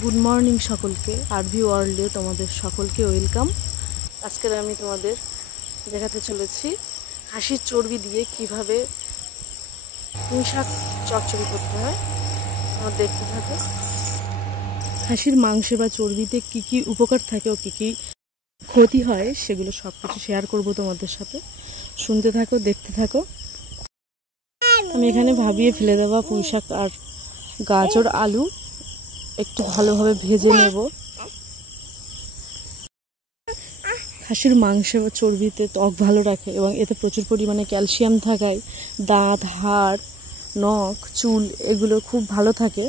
Good morning সকলকে। RV ওয়ার্ল্ডে তোমাদের সকলকে ওয়েলকাম। আজকে আমি তোমাদের দেখাতে চলেছি হাঁসির চর্বি দিয়ে কিভাবে পুঁই শাক চচ্চড়ি করতে হয়। তোমরা দেখতে থাকো। হাঁসির মাংসে বা চর্বিতে কি কি উপকার থাকে ও কি কি ক্ষতি হয় সেগুলো সব কিছু শেয়ার করবো তোমাদের সাথে। শুনতে থাকো, দেখতে থাকো। আমি এখানে ভাবিয়ে ফেলে দেওয়া পুঁই শাক আর গাজর আলু একটু ভালোভাবে ভেজে নেব। হাঁসির মাংসে বা চর্বিতে ত্বক ভালো রাখে এবং এতে প্রচুর পরিমাণে ক্যালসিয়াম থাকায় দাঁত, হাড়, নখ, চুল এগুলো খুব ভালো থাকে।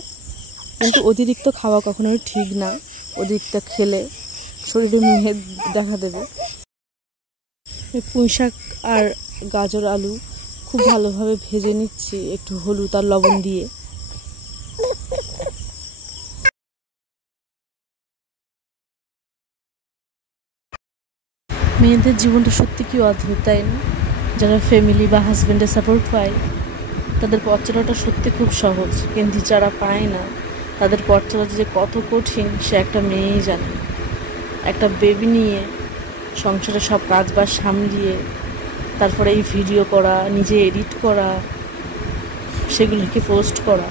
কিন্তু অতিরিক্ত খাওয়া কখনোই ঠিক না। অতিরিক্ত খেলে শরীরে মেদ দেখা দেবে। পুঁই শাক আর গাজর আলু খুব ভালোভাবে ভেজে নিচ্ছি একটু হলুদ আর লবণ দিয়ে। মেয়েদের জীবনটা সত্যি কি অদ্ভুত, তাই না? যারা ফ্যামিলি বা হাজব্যান্ডের সাপোর্ট পায় তাদের পথ চলাটা সত্যি খুব সহজ, কিন্তু যারা পায় না তাদের পথ চলাটা যে কত কঠিন সে একটা মেয়েই জানে। একটা বেবি নিয়ে সংসারে সব কাজ বাজ সামলিয়ে তারপরে এই ভিডিও করা, নিজে এডিট করা, সেগুলোকে পোস্ট করা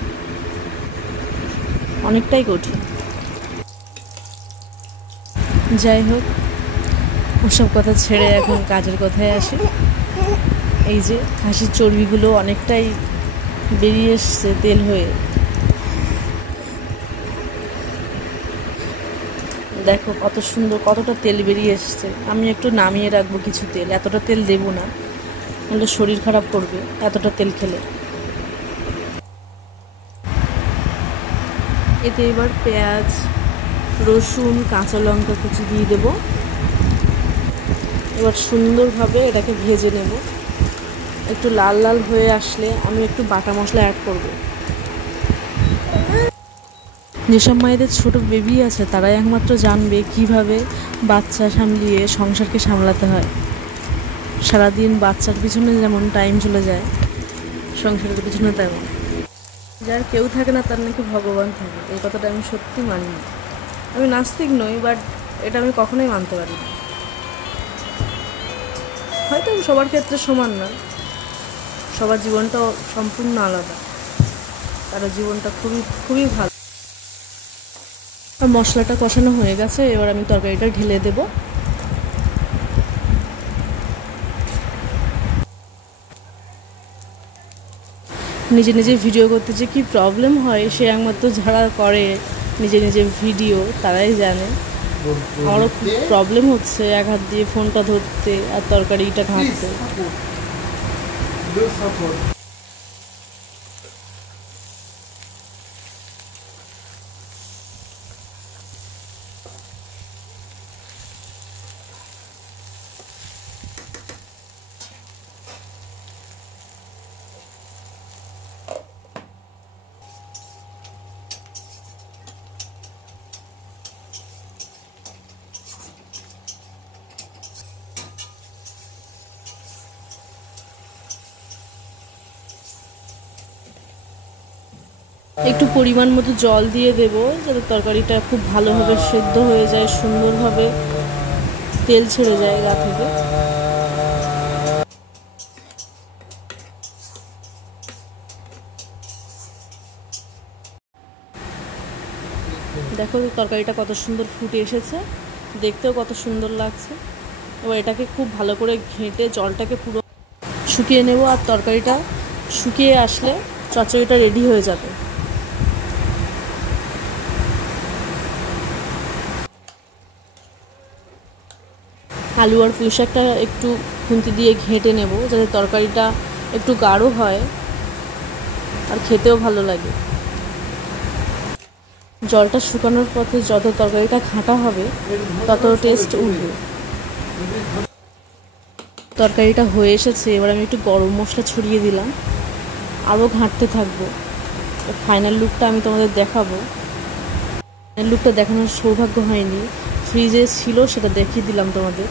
অনেকটাই কঠিন। যাই হোক, ওসব কথা ছেড়ে এখন কাজের কথায় আসি। এই যে হাঁসির চর্বিগুলো অনেকটাই বেরিয়ে এসছে তেল হয়ে। দেখো কত সুন্দর, কতটা তেল বেরিয়ে এসছে। আমি একটু নামিয়ে রাখবো কিছু তেল, এতটা তেল দেবো না, নাহলে শরীর খারাপ করবে এতটা তেল খেলে। এতে এবার পেঁয়াজ, রসুন, কাঁচা লঙ্কা কুচি দিয়ে দেবো। এবার সুন্দরভাবে এটাকে ভেজে নেব। একটু লাল লাল হয়ে আসলে আমি একটু বাটা মশলা অ্যাড করব। যেসব মায়েদের ছোট বেবি আছে তারাই একমাত্র জানবে কিভাবে বাচ্চা সামলিয়ে সংসারকে সামলাতে হয়। সারাদিন বাচ্চার পিছনে যেমন টাইম চলে যায়, সংসারের পিছনে তেমন। যার কেউ থাকে না তার নাকি ভগবান থাকে, এই কথাটা আমি সত্যি মানি না। আমি নাস্তিক নই, বাট এটা আমি কখনোই মানতে পারি না। হয়তো সবার ক্ষেত্রে সমান না, সবার জীবনটাও সম্পূর্ণ আলাদা, তার জীবনটা খুবই খুবই ভালো। আর মশলাটা কষানো হয়ে গেছে, এবার আমি তরকারিটা ঢেলে দেব। নিজে নিজে ভিডিও করতে যে কি প্রবলেম হয় সে একমাত্র যারা করে নিজে নিজে ভিডিও তারাই জানে। আমারও খুব প্রবলেম হচ্ছে এক হাত দিয়ে ফোনটা ধরতে আর তরকারিটা ঘাঁটতে। একটু পরিমাণ মতো জল দিয়ে দেব যাতে তরকারিটা খুব ভালোভাবে সেদ্ধ হয়ে যায়, সুন্দরভাবে তেল ছেড়ে যায় গা থেকে। দেখো তরকারিটা কত সুন্দর ফুটে এসেছে, দেখতেও কত সুন্দর লাগছে। এবার এটাকে খুব ভালো করে ঘেঁটে জলটাকে পুরো শুকিয়ে নেব, আর তরকারিটা শুকিয়ে আসলে চচ্চড়িটা রেডি হয়ে যাবে। আলু আর পুঁই শাকটা একটু খুন্তি দিয়ে ঘেঁটে নেব যাতে তরকারিটা একটু গাঢ় হয় আর খেতেও ভালো লাগে। জলটা শুকানোর পথে যত তরকারিটা ঘাঁটা হবে তত টেস্ট উঠবে। তরকারিটা হয়ে এসেছে, এবার আমি একটু গরম মশলা ছড়িয়ে দিলাম, আরও ঘাঁটতে থাকবো। ফাইনাল লুকটা আমি তোমাদের দেখাবো। ফাইনাল লুকটা দেখানোর সৌভাগ্য হয়নি, ফ্রিজে ছিল সেটা দেখিয়ে দিলাম তোমাদের।